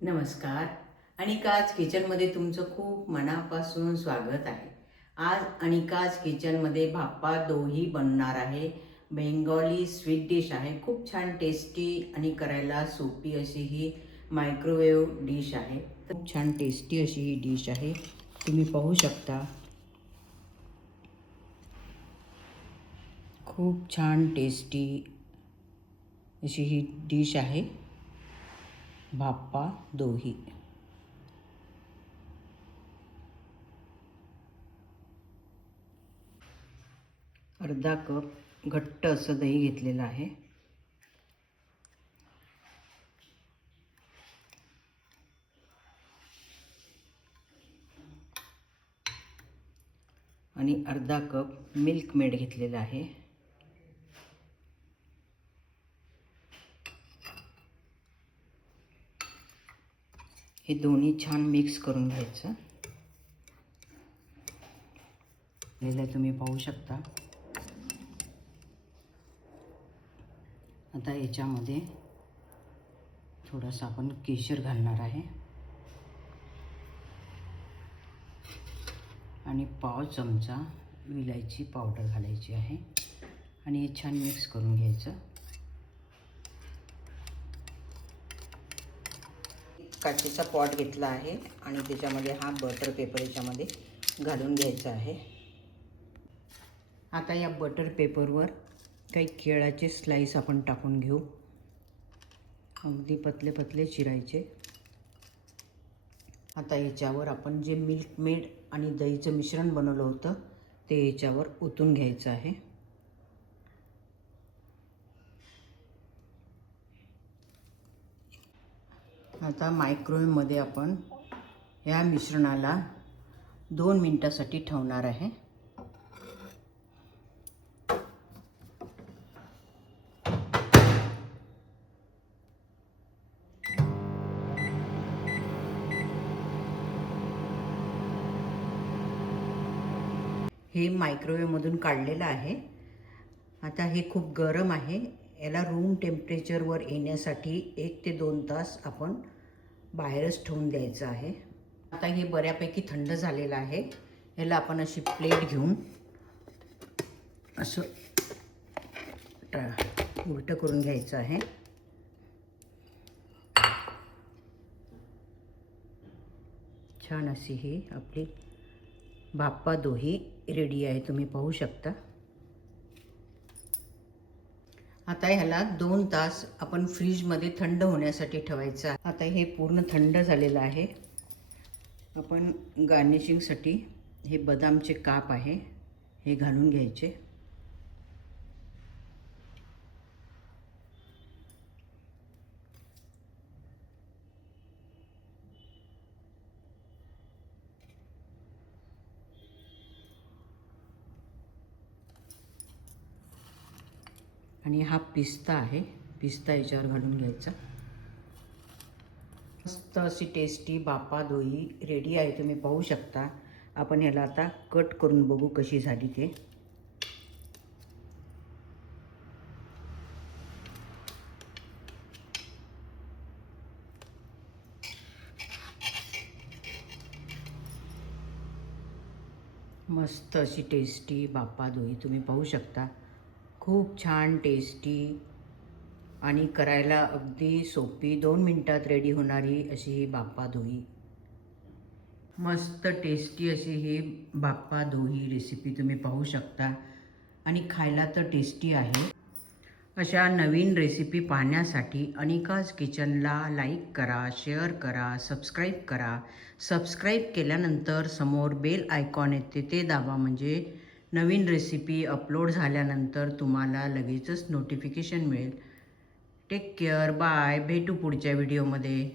नमस्कार. अनिकाज किचनमध्ये तुमचं खूप मनापासून स्वागत आहे. आज अनिकाज किचनमध्ये भाप्पा दोही बनणार आहे. बेंगॉली स्वीट डिश आहे. खूप छान टेस्टी आणि करायला सोपी अशी ही मायक्रोवेव्ह डिश आहे. खूप छान टेस्टी अशी ही डिश आहे. तुम्ही पाहू शकता. खूप छान टेस्टी अशी ही डिश आहे, भाप्पा दोही. अर्धा कप घट्ट असं दही घेतलेलं आहे. आणि अर्धा कप मिल्क मेड घेतलेला आहे. हे दोन्ही छान मिक्स करून घ्यायचं. तुम्ही पाहू शकता. आता याच्यामध्ये थोडंसं आपण केशर घालणार आहे आणि पाव चमचा विलायची पावडर घालायची आहे आणि हे छान मिक्स करून घ्यायचं. काचेचा पॉट घेतला आहे आणि त्याच्यामध्ये हा बटर पेपर याच्यामध्ये घालून घ्यायचा आहे. आता या बटर पेपरवर काही केळाचे स्लाइस आपण टाकून घेऊ. अगदी पतले पतले चिरायचे. आता याच्यावर आपण जे मिल्क मेड आणि दहीचं मिश्रण बनवलं होतं ते याच्यावर ओतून घ्यायचं आहे. आता मायक्रोवेव्हमध्ये आपण या मिश्रणाला 2 मिनिटासाठी ठेवणार आहे. हे मायक्रोवेव्हमधून काढलेलं आहे. आता हे खूप गरम आहे. याला रूम टेम्परेचरवर येण्यासाठी 1 ते 2 तास आपण बाहेरच ठेवून द्यायचं आहे. आता हे बऱ्यापैकी थंड झालेलं आहे. याला आपण अशी प्लेट घेऊन असं उलटं करून घ्यायचं आहे. छान अशी ही आपली भाप्पा दोही रेडी आहे. तुम्ही पाहू शकता. आता ह्याला 2 तास आपण फ्रीजमध्ये थंड होण्यासाठी ठेवायचं आहे. आता हे पूर्ण थंड झालेलं आहे. आपण गार्निशिंगसाठी हे बदामचे काप आहे हे घालून घ्यायचे. आणि हा पिस्ता आहे. पिस्ता याच्यावर घालून घ्यायचा. मस्त अशी टेस्टी भाप्पा दोही रेडी आहे. तुम्ही पाहू शकता. आपण ह्याला आता कट करून बघू कशी झाली ते. मस्त अशी टेस्टी भाप्पा दोही तुम्ही पाहू शकता. खूप छान टेस्टी आणि करायला अगदी सोपी 2 मिनिटात रेडी होणारी अशी ही भाप्पा दोही. मस्त टेस्टी अशी ही भाप्पा दोही रेसिपी तुम्ही पाहू शकता आणि खायला तर टेस्टी आहे. अशा नवीन रेसिपी पाहण्यासाठी अनिकाज किचनला लाईक करा, शेअर करा, सबस्क्राईब करा. सबस्क्राईब केल्यानंतर समोर बेल आयकॉन येते ते दाबा, म्हणजे नवीन रेसिपी अपलोड झाल्यानंतर तुम्हाला लगेचच नोटिफिकेशन मिळेल. Take care. बाय. भेटू पुढच्या व्हिडिओमध्ये.